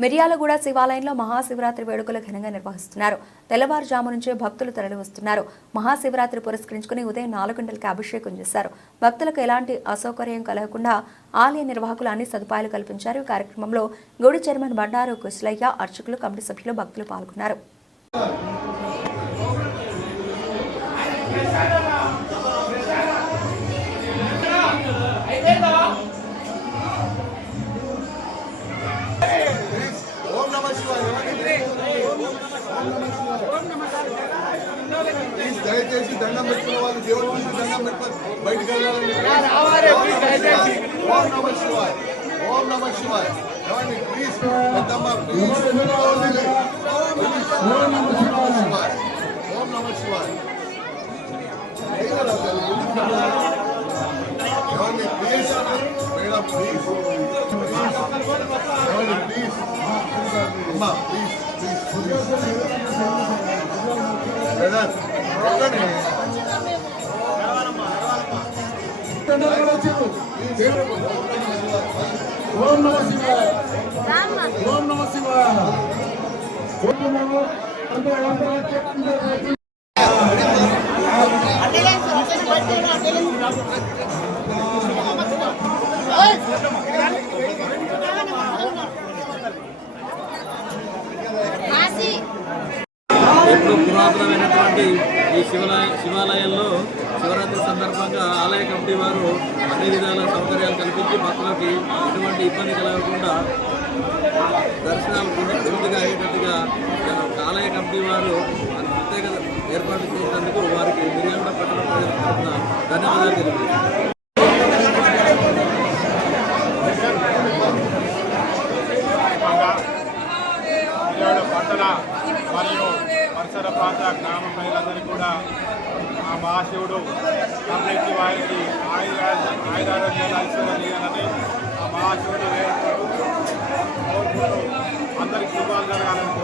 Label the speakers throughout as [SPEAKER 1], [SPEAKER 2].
[SPEAKER 1] మిర్యాలగూడ శివాలయంలో మహాశివరాత్రి వేడుకలు ఘనంగా నిర్వహిస్తున్నారు. తెల్లవారుజాము నుంచే భక్తులు తరలివస్తున్నారు. మహాశివరాత్రి పురస్కరించుకుని ఉదయం నాలుగు గంటలకు అభిషేకం చేశారు. భక్తులకు ఎలాంటి అసౌకర్యం కలగకుండా ఆలయ నిర్వాహకులు అన్ని సదుపాయాలు కల్పించారు. ఈ కార్యక్రమంలో గుడి చైర్మన్ బండారు కుశలయ్య అర్చకులు కమిటీ సభ్యులు భక్తులు పాల్గొన్నారు.
[SPEAKER 2] ప్లీజ్ దయచేసి దండం పెట్టుకున్న వాళ్ళు దేవుడు చూసి దండం పెట్టుకొని బయటకు వెళ్ళాలని ఓం నమ శివాయ ఓం నమ శివాయ. ఏమండి ప్లీజ్ పెద్దమ్మ ప్లీజ్ ఓం నమ శివాయ. ఓం నమ శివాయ. ఏమండి ప్లీజ్ మేడం ప్లీజ్ ఏమండి ప్లీజ్ అమ్మా ప్లీజ్
[SPEAKER 3] ఓం నమ శివాయ ఓం నమ శివాయ
[SPEAKER 4] ఎంతో పురాతనమైనటువంటి ఈ శివాలయ శివాలయంలో శివరాత్రి సందర్భంగా ఆలయ కమిటీ వారు అన్ని విధాల సౌకర్యాలు కల్పించి భక్తులకి ఎటువంటి ఇబ్బంది కలగకుండా దర్శనాలు పూర్తి- పూర్తిగా అయ్యేటట్టుగా ఆలయ కమిటీ వారు ప్రత్యేక ఏర్పాటు చేసినందుకు వారికి మిర్యాలగూడ పట్టణ ప్రజల తరఫున ధన్యవాదాలు తెలియజేస్తున్నాను.
[SPEAKER 5] పట్టణ మరియు పరిసర ప్రాంత గ్రామ ప్రజలందరికీ కూడా ఆ మహాశివుడు కంప్లీట్ వారికి ఆయుధ ఆయుధారోగ్యాలు ఐశ్వర్యాలు ఇవ్వాలని ఆ మహాశివుడు వేడుకుంటూ అందరికీ శుభాలు జరగాలని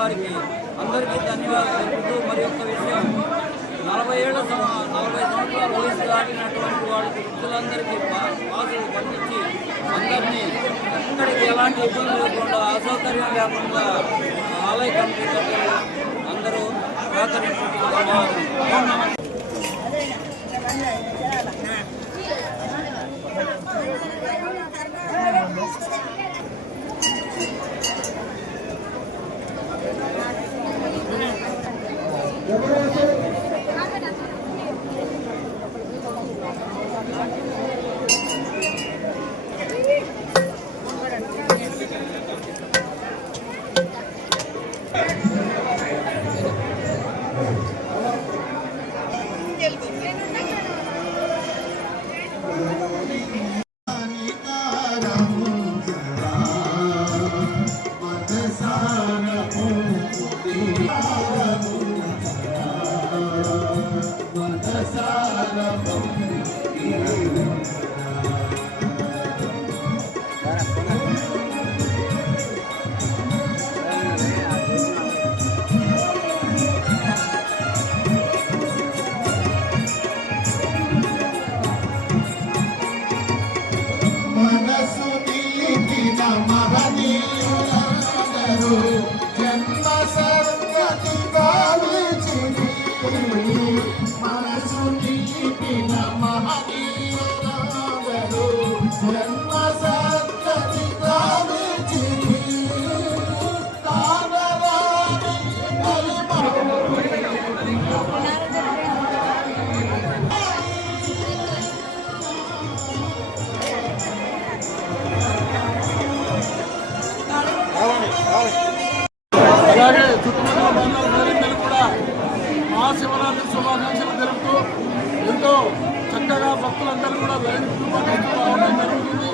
[SPEAKER 4] వారికి అందరికీ ధన్యవాదాలు తెలుపుతూ మరి ఒక విషయం. నలభై ఏళ్ళ సం- నలభై సంవత్సరాల వయసు దాటినటువంటి వాళ్ళకి వృద్ధులందరికీ పా- పాసులు పండించి అందరినీ ఎక్కడికి ఎలాంటి ఇబ్బంది లేకుండా అసౌకర్యం లేకుండా ఆలయ కమిటీ అందరూ సహకరించారు
[SPEAKER 3] Jump, jump, చుట్టుపక్కల బంధువులందరికీ కూడా మహాశివరాత్రి శుభాకాంక్షలు తెలుపుతూ ఎంతో చక్కగా భక్తులందరూ కూడా లైన్ పద్ధతిలో జరుగుతుంది.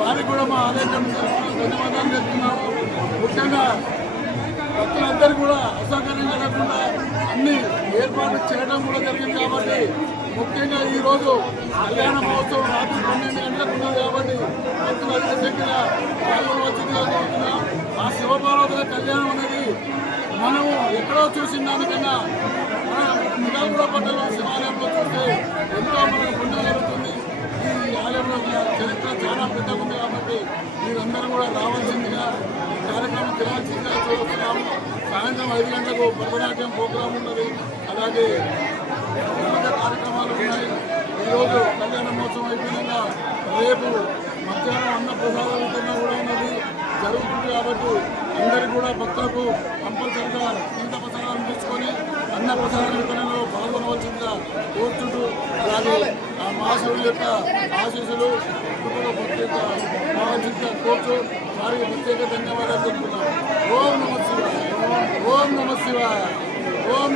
[SPEAKER 3] వారికి కూడా మా ఆలయ కమిటీ ధన్యవాదాలు చెప్తున్నాము ముఖ్యంగా భక్తులందరూ కూడా అసౌకర్యం కలగకుండా అన్ని ఏర్పాట్లు చేయడం కూడా జరిగింది కాబట్టి ముఖ్యంగా ఈరోజు కళ్యాణ మహోత్సవం రాత్రి పన్నెండు గంటలకు ఉన్నది కాబట్టి సంఖ్యల పాల్గొనవచ్చిందిగా కోరుతున్నాం. ఆ శివపార్వతుల కళ్యాణం మనము మనం ఎక్కడో చూసిన దానికన్నా మన మిగల్పుర పట్టణంలో శివాలయంలో చూస్తే ఎంతో మనకు పుణ్యం జరుగుతుంది. ఈ ఆలయంలో చరిత్ర చాలా పెద్దగా ఉంది కాబట్టి మీరందరూ కూడా రావాల్సిందిగా ఈ కార్యక్రమం తినాల్సిందిగా చూస్తున్నాము సాయంత్రం ఐదు గంటలకు భరతనాట్యం ప్రోగ్రాం ఉన్నది. అలాగే కార్యక్రమాలు ఉన్నాయి. ఈరోజు కళ్యాణ మహోత్సవం అయిపోయినాక రేపు మధ్యాహ్నం అన్న ప్రసాదం వితరణ కూడా ఉన్నది జరుగుతుంది కాబట్టి అందరికీ కూడా భక్తులకు కంపల్సరిగా తీర్థ ప్రసాదాలు తీసుకొని అన్న ప్రసాద వితరణలో పాల్గొనవలసిందిగా కోరుచుంటూ అలాగే ఆ మహాశివుడి యొక్క ఆశీస్సులు కుటుంబ భక్తి యొక్క కావాల్సిందిగా కోరుచు వారికి ప్రత్యేక ధన్యవాదాలు తెలుపుతున్నాం. ఓం నమ శివాయ. ఓం నమ శివాయ. ఓం